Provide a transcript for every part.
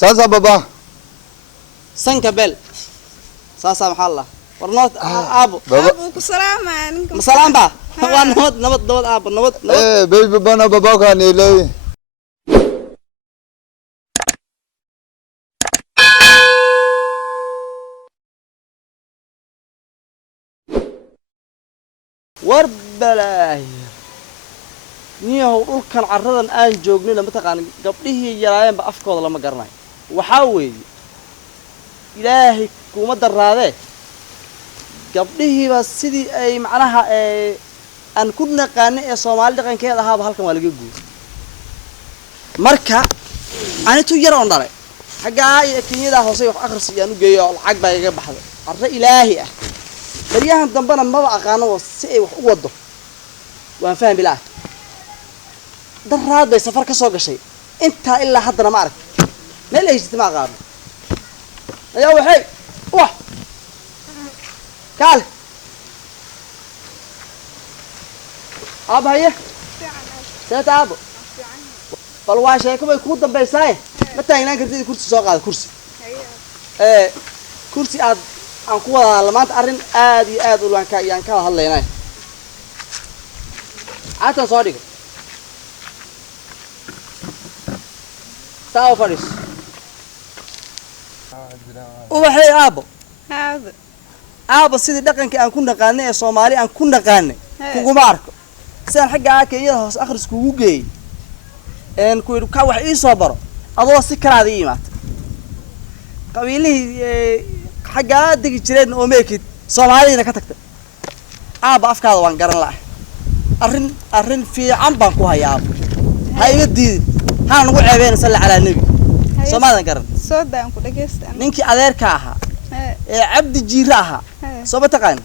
sasa baba sanka bel sasa maxaa la warnood aabo baba ku salaamaan masalaam ba waa nabad aabo nabad baby bana baba kan ilay warbalaay niyahow dhulkan carradan aan joognina mataqaan gabdhihii yaraayeenba afkooda lama garanayo waxaa weeye ilaahay kuma daraadee gabdhihiiba sidii ay macnaha aan ku naqaanay ee Soomaali dhaqankeeda ahaaba halkan waa laga guuray marka anitu yar oo dhalay xagaa iyo Kenyada hoose wax akhris ayaan u geeyo lacag baa iga baxday carra ilaahi ah baryahan dambana maba aqaano si ay wax u wado waan fahmi bilaa daraad bay safar ka soo gashay inta ilaa haddana ma arag meel ay jirtay ma aqaano ayaa waxay wah kaal abaye seeta abo bal waa sheeko bay ku dambaysaa ma taagnaan kartid kursi soo qaad kursi kursi aad aan ku wada maanta arrin aad iyo aad u lanka ayaan ka hadlaynaa aatan soo dhigo saaw fadhis waxay aabo sidii dhaqanka aan ku naqaanay ee Soomaali aan ku naqaanay kuguma arko sidaan xagga Kenyada hoos akhris kugu geeyay ku yiri ka wax ii soo baro adoo si kalaad ii imaatay qabiilihii xagga digi jireen oo meekid Soomaalina ka tagtay aaba afkaada waan garan lahay arrin fiican baan ku hayaa hayga diid haan ugu ceebeen sallallahu alayhi nabi Soomaalida garan soo daan ku dhageystaan ninkii adeerka ahaa ee Cabdi Jiira ahaa soo ma taqaan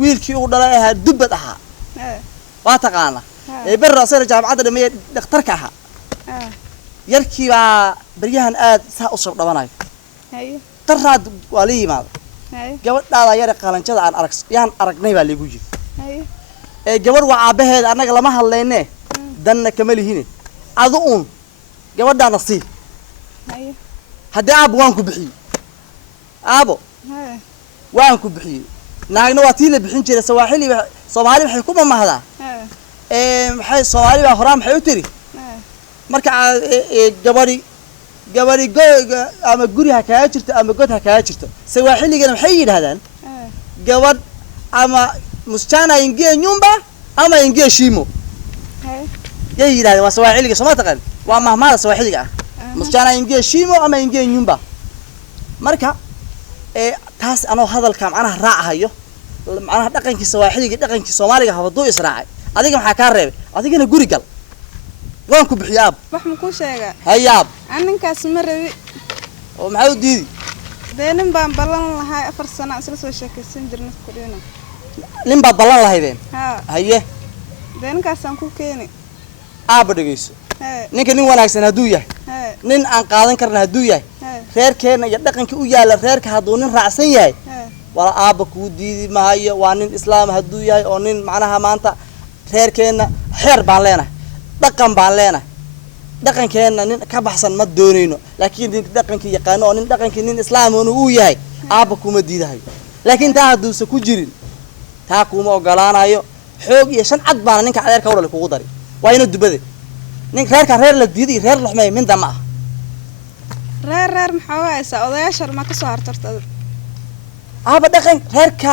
wiilkii uu dhalay ahaa dubad ahaa waa taqaana برا صار جامعة دمية دكتور كها يركي بريهن آد سأصرف دماناي ترى ولي ما جوار لا يرى قالن كذا عن أركس يعني أركني بالي بوجي جوار وعبه أنا لما هاللينه دنا كمل هنا أذون جوار ده نصيب هدا أبو وانكو بحي أبو وانكو بحي نحن واتيل بحين كذا سواحلي صومالي بحكومة ما هذا محي صومالي بحرام حيوتري مركع جباري جو أما جوري هكاجرت أما جود هكاجرت سواحلي جنا محيي هذا جوار أما مستعنا ينجي نيومبا أما ينجي شيمو يجي هذا وسواحلي سما تقل وما ما سواحلي جا مستعنا ينجي شيمو أما ينجي نيومبا مركع تاس أنا هذا الكلام أنا راعي هيو أنا دقنك سواحلي دقنك صومالي هفضو إسراعي أديك محكار ربي أديك أنا جوري قل وانكو بحياب بحمكو شيء هياب أنا كاسمر ربي ومعود ديدي دينم بان بلان لها أفر سنة أسلسل شكل سنجر نذكرينه لين بعد بلان لها يدين ها هيه دين كاسمكو كيني بدقيسو نين كنين wanaagsan haduu yahay nin aan qaadan karna haduu yahay reerkeena iyo dhaqanka u yaala reerka haduu nin raacsan yahay wala aaba ku diidi maayo waa nin islaam haduu yahay oo nin macnaha maanta reerkeena xeer baan leenahay dhaqan baan leenahay dhaqankeena nin ka baxsan ma doonayno laakiin nin dhaqanka yaqaan oo nin dhaqanka nin islaam uu yahay aaba kuma diidahay laakiin taa haduu sa ku jirin taa kuma ogolaanayo xoog iyo shan cad baan ninka adeerka walaal kugu dari waa inuu dubade nin reerka reer la diiday reer luxmay min dama reer maxawaysa odayaashar ma ka soo hartartay aaba dhaqan reerka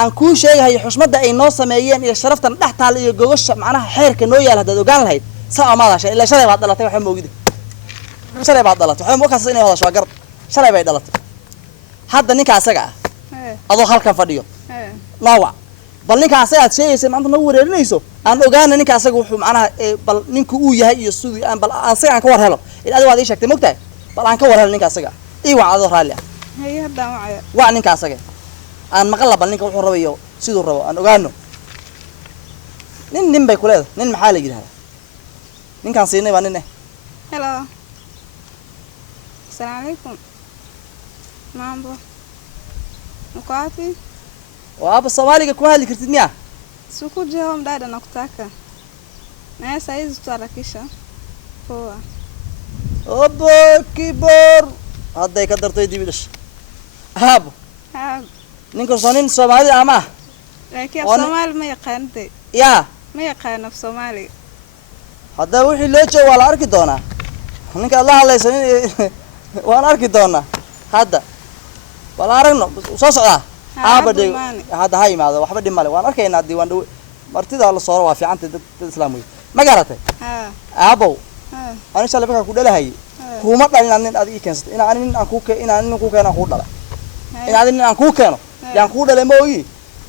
aan ku sheegahay xushmada ay noo sameeyeen iyo sharaftan dhaxtaal iyo gogosha macnaha xeerka noo yaal hadda ogaan lahayd saa amaada shay ila shalay baad dhalatay waxa moogid shalay baad dhalatay waxa moogkaas inay wada soo gar shalay bay dhalatay hadda ninka asaga adoo halkan fadhiyo naawa bal ninka asaga aad sheegaysa maanta nagu wareerinayso aan ogaana ninka asaga wuxuu macnaha bal ninku uu yahay iyo sidii aan bal asaga aan ka war helo ilaad waad ii sheegtay mogtahay bal aan ka war helo ninka asaga ii wacdo raali ah hay hadda wacay waa ninka asaga aan maqal bal ninka wuxuu rabayo sidoo rabo aan ogaano nin bay ku leedahay nin maxaa la yiraahdaa ninkan siinay baa nin hello assalaamu alaykum mambo mkwati waaba Soomaaliga ku hadli kartid miya suku jehom dada nakutaka na saizi tutarakisha poa أبا كبر هذا يقدر تيجي بدش هاب ها نينكو صانين سومالي أما laakiin Soomaali ma yaqaantay يا ma yaqaan af Soomaali هذا وحي ليش ولا أركي دونا نينك الله يسنين ولا أركي دونا هذا ولا أركنا وصوص أبدا هذا هاي ما هذا وحبة دمالي وأنا أركي نادي وأنا مرتدى على الصورة وفي عن الإسلامي ما قرأته أبو أنا شاء الله بكرة كلها هاي هو ما قال إن أنا أدي كنست إن أنا أكوك إن أنا أكوك أنا أقول لا إن أنا أكوك أنا يعني أقول لا ما هو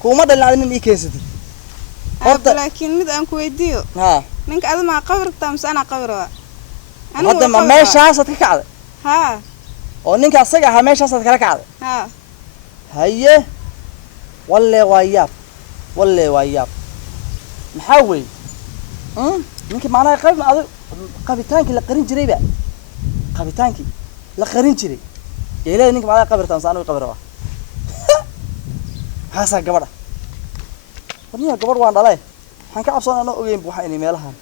هو ما قال إن أنا كنست laakiin mid aan ku weydiiyo ninka aad ma qabrta mise ana qabra هذا ما meeshaas ka kacday ها oo ninka asaga ah meeshaas ka kacday ها haye walle waayab maxaa weey ninka maana qayb aad qabitaankii la qarin jiray ba qabitaankii la qarin jiray yeelay ninka maana qabrta mise anu qabra haasa gabadha ورنيها قبر وان دلاه waxaan ka cabsan anoo ogeyn waxa inay meelahan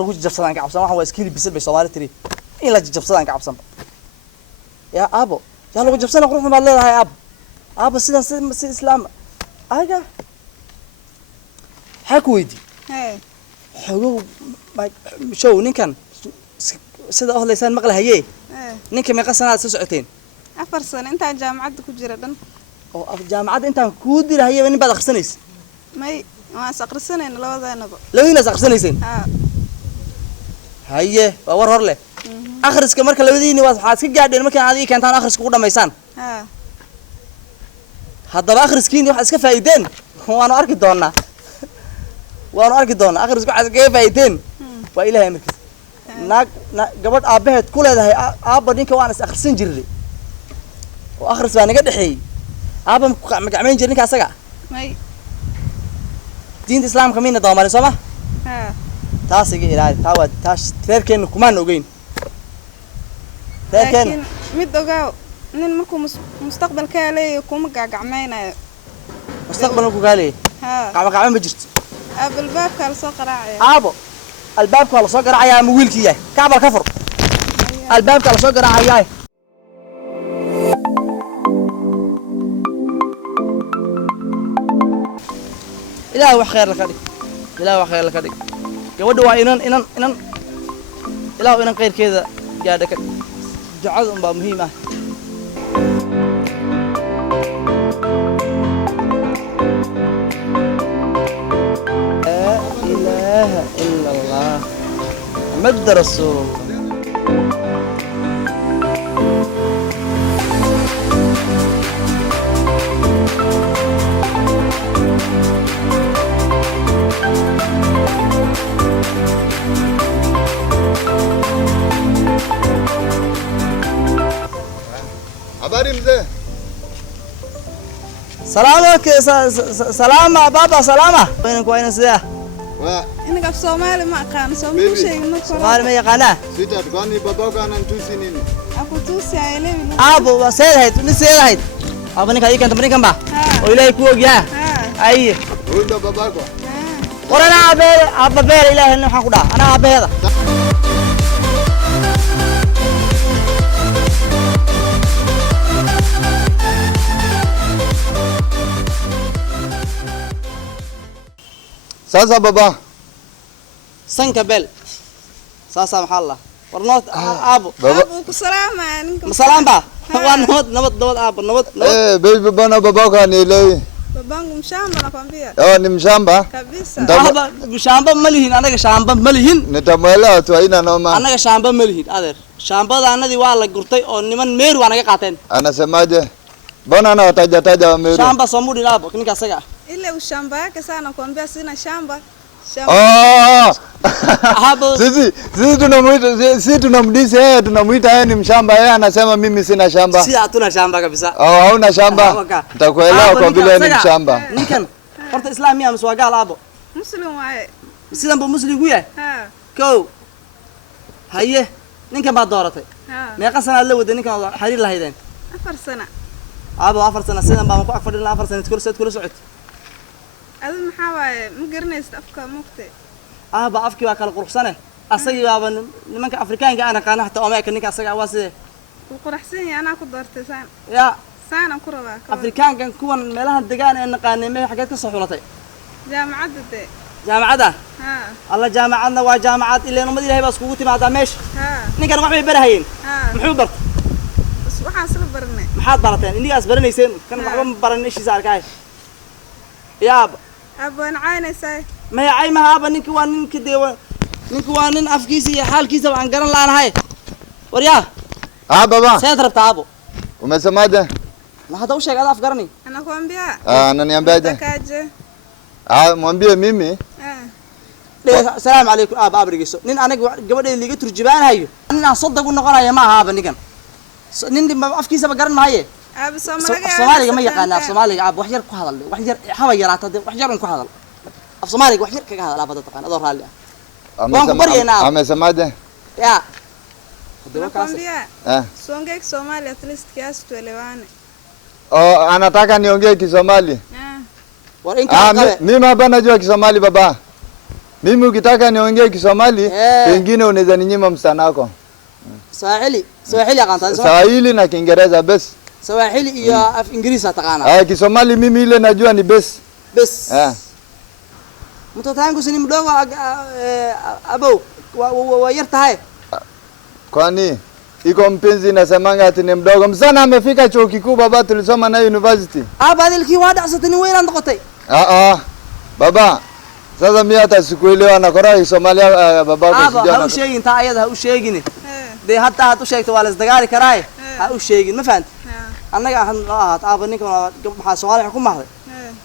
lagu jabsadaan ka cabsan waxa waa iskili bisad bay Soomaali tiri in la jabsadaan ka cabsan ya abo ya lagu jabsan qurux ma leedahay abo sidan si islaam aga hakuwidi xogo show ninkan sida oo leesan maqlahaye ninka meeqa sanaad soo socoteen 4 sano intaan jaamacad ku jira dhan oo jaamacad intaan ku dirahaye in baad akhrisanaysid may waan saqrisanayna labadeenaba labadiina saqrisanayeen haye waa war hor leh akhriska marka labadiina waad iska gaadheen marka aad keentaan akhriska ugu dhameysaan haddaba akhriskiina waxa iska faa'iideen waanu arki doonaa akhriska waxa iska faa'iideen waa ilaahay markiis naag gabadh aabaheed ku leedahay aabba ninka waan is akhrisan jiray oo akhris baa naga dhaxeeyay aabba ma gacmayn jirin ninka asaga may diinta islaamka miina doomarin soo ma taasiga ilaahay taas reerkeena kumaan ogeyn reerkeena mid ogaaw nin markuu mustaqbalka leeyahay kuma gacmaynayo mustaqbalku gaaleey gacma ma jirto albaabka la soo qaraacay albaabka la soo garaacay ama wiilkii yahay kaabal ka fur albaabka la soo garaacay إله وخير لك هذي إله وخير لك هذي قبل إنن إله إنن غير كذا جادك جعلهم بمهمة لا إله إلا الله محمد رسول الله Habari mzee. Salama baba salama. Kwani sida? Inaga Soomaali ma aqaan Soomaali sheegay ma koro. Soomaali ma yaqaana? Sida kwani babaka anantusi nini? Aku tusi ay leeyahay. Abo seedahayd. Abo ninka ay kan tamrin kan ba? Oo ilaahay ku ogyaa. Ay. Wada babaka. Qorana abe ilaahay waxaan ku dhaha ana abeeda. Sasa baba. Sanka bel. Sasa maxalla. Warnood abo. Abu ku salaamaan ninka. Masalaam ba. Waa nabad abo nabad. Baby bana babaka nielewi. Babangu mshamba nakwambia. Ni mshamba? Kabisa. Shamba malihin anaga shamba malihin. Nitamwelewa tu haina noma. Anaga shamba malihin adeer. Shambada anadii waa la gurtay oo niman meeru waa naga qaateen. Anasemaje? Mbona anawataja wa meeru? Shamba somudi labo ninka asaga. Ile ushamba yake sana nakwambia sina shamba. Sisi tunamdisi yeye, tunamuita yeye ni mshamba, yeye anasema mimi sina shamba. Si hatuna shamba kabisa. Hauna shamba. Nitakuelewa kwa vile ni mshamba. Ninkan horta islaamiya ama swagaal abo? Muslim waaye. Sidan buu muslim ku yahay? Ko. Haye, ninkan baad dooratay. Meeqa sana la waday ninkan xariir lahaydeen? 4 sano. Abo 4 sano sidan baan ku aqfadhin 4 sano kula socod. Adu maxaa waaye ma garanaysid afka mugtay. Aba afkii waa kala quruxsane. asagii baaba nimanka Afrikaanka ana qana hatta Omeyka ninka asaga waa sidee quraxsan yahay ana ku doortay saan ya saan ku rabaa Afrikaanka kuwan meelaha degaan ee naqaanay ma xageed ka soo xulatay jaamacadda jaamacada alla jaamacadna waa jaamacad ilaa umad Ilaahay baa iskugu timaada meesha ninkan wax bay barahayeen muxuu bartay waxaan soo barnay maxaad barateen indigaas baranayseen kan waxba ma baranaysiis arkay yaab abaan caaynaysaa ma yaay ma haaba ninka waa ninka deewan ninka waa nin afkiisa iyo xaalkiisa aan garan laanahay waryaa baba seed rabtaa abo umesemaje ma hada u sheeg aad af garani anakuambia ananiambiaje mwambie mimi السلام عليكم أبريجيسو نين أنا قبل اللي جت رجبان هايو أنا صدق ونقول يا ما هذا نيكن نين ما أفكي سبب قرن معي أب الصومالي ما يقنا الصومالي أب وحجر كهذا وحجر حواي راتد وحجر كهذا الصومالي وحجر كهذا لا بدأ تقان أدور هالي أما سماده يا سونجك Somali at least kiasi tuelewane anataka niongee Kisomali mimi hapa najua Kisomali baba. Mimi ukitaka niongee Kisomali pengine unaweza ninyima msana wako. Swahili aqaantaa Swahili na Kiingereza bes. Swahili iyo Ingiriisi taqaana. Kisomali mimi ile najua ni bes. Mtoto wangu si mdogo abo wa yartahay. Kwani iko mpenzi nasemanga ati ni mdogo. Msana amefika chuo kikuu baba, tulisoma na university. Badilkii waa dhacsatay weyn noqotay. Baba sasa mimi hata sikuelewa na Korea Somalia babako sijana. Ha u sheegin inta ayada ha u sheegin. De hatta ha u sheegto waa la isdagaali karay. Ha u sheegin ma fahanti. Anaga ahan aaba ninka waxa Soomaali ku mahday.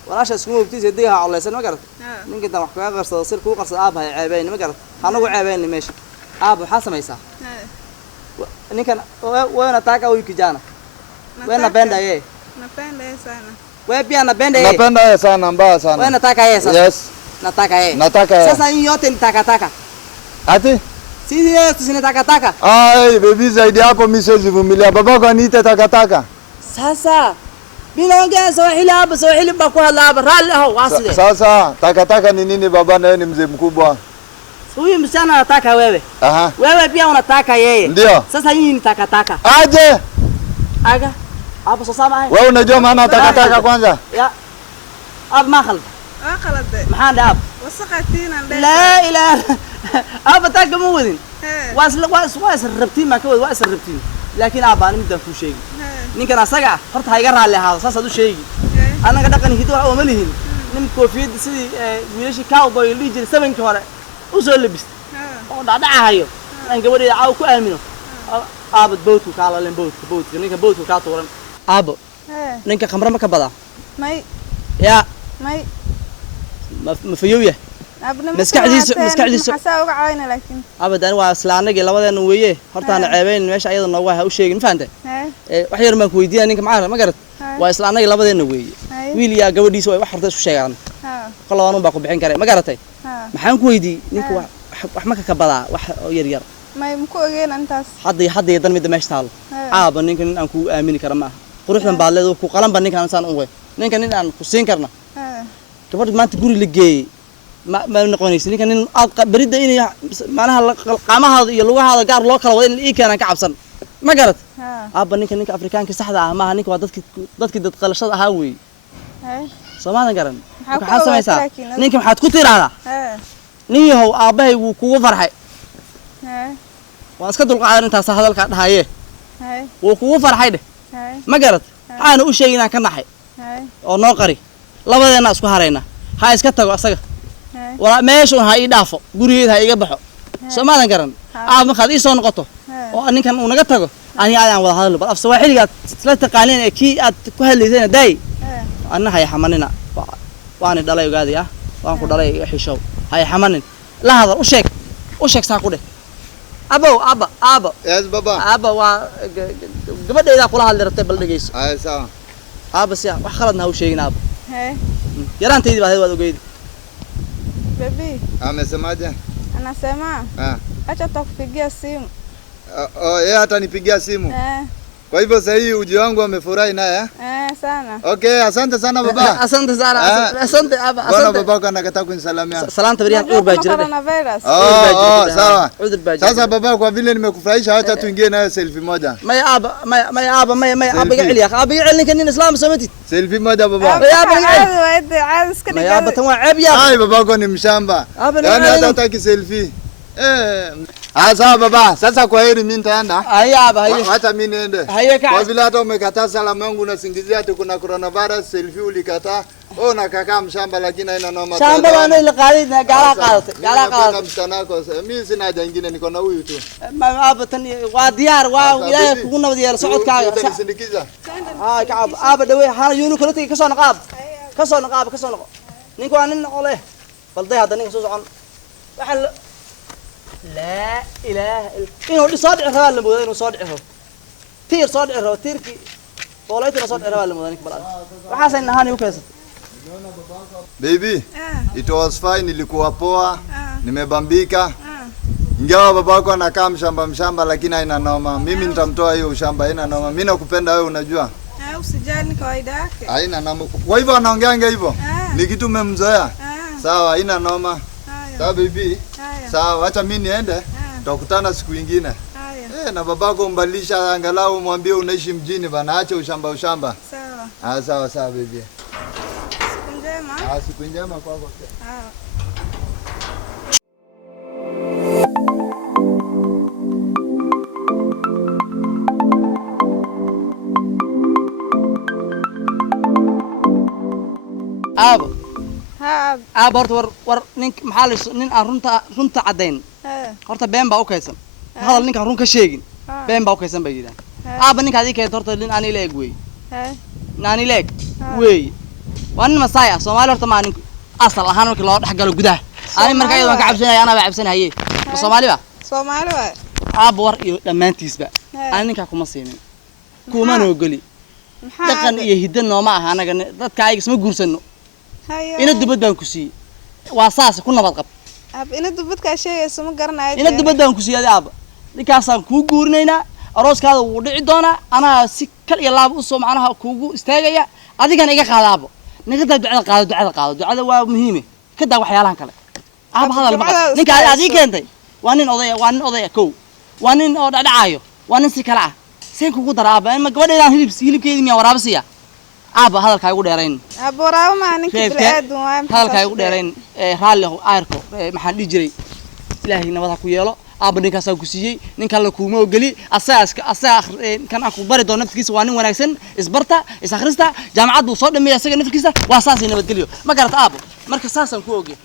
Walaasha isku ogtiisay digaha culeysan ma garad. Ninka tan wax ka qarsado sir ku qarsado aaba hay ceebeen ma garad. Anagu ceebeen meesha. Aaba waxa sameeysaa. Ninkan weena taaka uu kijana. Weena bendaye. Napenda sana. Wewe pia napenda yeye. Napenda sana mbaya sana. Wewe nataka yeye sasa. Yes. Nataka yeye. Nataka yeye. Sasa hii yote ni taka. Ati? Sisi yote si taka. Ai, baby zaidi hapo mimi siwezi vumilia. Babako aniite taka. Sasa bila ongea Swahili hapa Swahili bako hapa rali hao wasile. Sasa taka ni nini baba, na wewe ni mzee mkubwa. Huyu msichana anataka wewe. Wewe pia unataka yeye. Ndio. Sasa hii ni taka. Aje. Aga. Hapo sasa mai. Wewe unajua maana taka kwanza? Ya. Ab mahal. Akhalade. Maxaan dhaab? Wasaqatiin aan dhaab. La ilaaha. Aba taag ma wadin. Was rabtiin ma ka wad was rabtiin. Laakiin aabaan midaan ku sheegi. Ninkan asaga horta ha iga raali ahaado saas adu sheegi. Anaga dhaqan hido oo ma lihin. Nin koofiyad sidii wiilasha cowboy liijir 7 hore u soo labis. Oo dhacdacayo. Aan gabadheeda caaw ku aamino. Aabad boodku kala leen boodku ninka boodku ka tuuran. Aabo. Ninka khamra ma ka badaa? May. Ya. May. ما فيويه مسكعديس حساوق عاينه لكن ابدا waa islaanagii labadeena weeye horta aan ceebeyn meesha ayada noo waa u sheegin faante wax yar ma ku weydiiyaa ninka macaan ma garad waa islaanagii labadeena weeye wiil iyo gabadhiisa way wax horta isku sheegaan qolobaan baa ku bixin karay ma garatay maxaan ku weydiiyay ninka wax ma ka badaa wax yar ma ku ogeyn antaas hadda dan mid meesha taalo aaba ninkan aan ku aamini kara ma quruxdan baad leedahay ku qalan ba ninkan aan u way ninkan aan ku siin karna gabadh maanta guri la geeyay ma noqonaysa ninkan nin aad barida inay macnaha qaamahaada iyo lugahaada gaar loo kala wada in ii keenan ka cabsan ma garad aaba ninka Afrikaanka saxda ah maaha ninka waa dadkii dad qalashada ahaa weey Soomaalian garan waxa sameeysaa ninka maxaad ku tiraahdaa nin yahow aabahay wuu kugu farxay waan iska dulqaadan intaas hadalka dhahaye wuu kugu farxay ma garad aan u sheeginaa ka naxay oo noo qari labadeena isku harayna ha iska tago asaga wala meeshu ha ii dhaafo gurigeed ha iga baxo Soomaalian garan ma qaad ii soo noqoto oo ninkan uu naga tago aniga aan wada hadal bal af Soomaaliga isla taqaaneen ee kii aad ku hadlaysay day anna hay xamanina waan dhalay ogaadiya waan ku dhalay xishow hay xamanin la hadal u sheeg saa ku dheh abo yes baba aba waa gabadheeda kula hadli rabtay bal dhageyso ay saa aba si wax khaladna ha u sheegin abo yaraanteedii baa waad ogeyd baby amesemaje anasema acha tukupigia simu yeye atanipigia simu kwa hivyo sasa hii uji wangu amefurahi naye sana. Okay, asante sana baba. Asante sana. Asante aba. Bwana babako anakataa kunisalamia. Salanta bariyan urba jirada. Sawa. Sasa baba, kwa vile nimekufurahisha, acha tuingie nayo selfie moja. Maya aba gacil ya. Aba gacil ninkan nin Islam samatid. Selfie moja baba. Maya aba gacil. عاد اسكت Maya aba tan waa ceeb ya. Ai babako ni mshamba. Aba ni Yaani nani? hata hataki selfie. Sawa baba. Sasa kwa heri mimi nitaenda. Haya aba haya. Hata mimi niende. Haya Kwa ka. vile hata umekataa salamu yangu unasingizia ati kuna coronavirus, selfie ulikataa. Oh, na kaka mshamba lakini haina noma. Shamba wana ile qaadina gala qaadate. Gala qaadate. Mtanako. Mimi sina haja nyingine, niko na huyu tu. Ma aba tan waa diyaar waa ilaahay kugu nabad yeelo socodkaaga. Utanisindikiza? ka aba dhawe haan yunu kala tagi ka soo naqaab. Ka soo naqo. Ninku waa nin qole. Balday hadda nin soo socon. Waxa لا إله إلا إنه صادق هذا المودين وصادق هو تير صادق هو تيركي طوليتنا صادق هذا المودين كبلان وحاسة إن هاني وكذا Baby, it was fine, nilikuwa poa, nimebambika. Ingawa babako anakaa mshamba lakini haina noma. Mimi nitamtoa hiyo ushamba, haina noma. Mimi nakupenda wewe, unajua. Usijali, kawaida yake. Haina noma. Kwa hivyo anaongeanga hivyo. Ni kitu umemzoea. Sawa, haina noma. Sawa baby. Sawa, acha mimi niende. Tutakutana siku nyingine. Na babako mbalisha, angalau mwambie unaishi mjini bana, acha ushamba. Sawa. Sawa baby. Siku njema. Siku njema kwako. aba ها horta war nin maxaa nin aan runta cadeyn horta been baa u kaysan hadal ninka run ka sheegin been baa u kaysan bay yiraahdeen aba ninka adii kay horta nin aan ileeg way naan ileeg way waa nin Masaai ah Soomaali horta ma nin asal ahaan markii loo dhaxgalo gudaha ani markay waan ka cabsanay ana baa cabsanahay Soomaali waa aba war iyo dhamaantiisba aan ninka kuma siinin kuma noogoli dhaqan iyo hiddo nooma aha anaga dadka ay isma guursano ina dibad baan ku siiyay waa saas ku nabad qab ina dibad ka sheegayso ma garanayo ina dibad baan ku siiyay aaba ninkaasaan ku guurinaynaa arooskaada wuu dhici doonaa ana si kal iyo laab u soo macnaha kuugu istaagaya adigana iga qaadaabo naga ducada waa muhiim ka daa waxyaalahan kale aaba hadal ma ninka adii keentay waa nin odaya kow waa nin oo dhacaayo waa nin si kala ah seen kugu daraaba ma gabadheedaan hilibkeedii miya waraabsiya aba hadalka ugu dheerayn aba waraabo ma ninka bilaad waa hadalka ugu dheerayn raalli ayrko maxaan dhigi jiray ilaahay nabad ha ku yeelo aba ninkaas ku siiyay ninka la kuuma ogeli asaa kan aku bari doon naftiisa waa nin wanaagsan isbarta is akhrista jaamacad uu soo dhameeyay asaga naftiisa waa saas nabad geliyo ma garata aba marka saasan ku ogey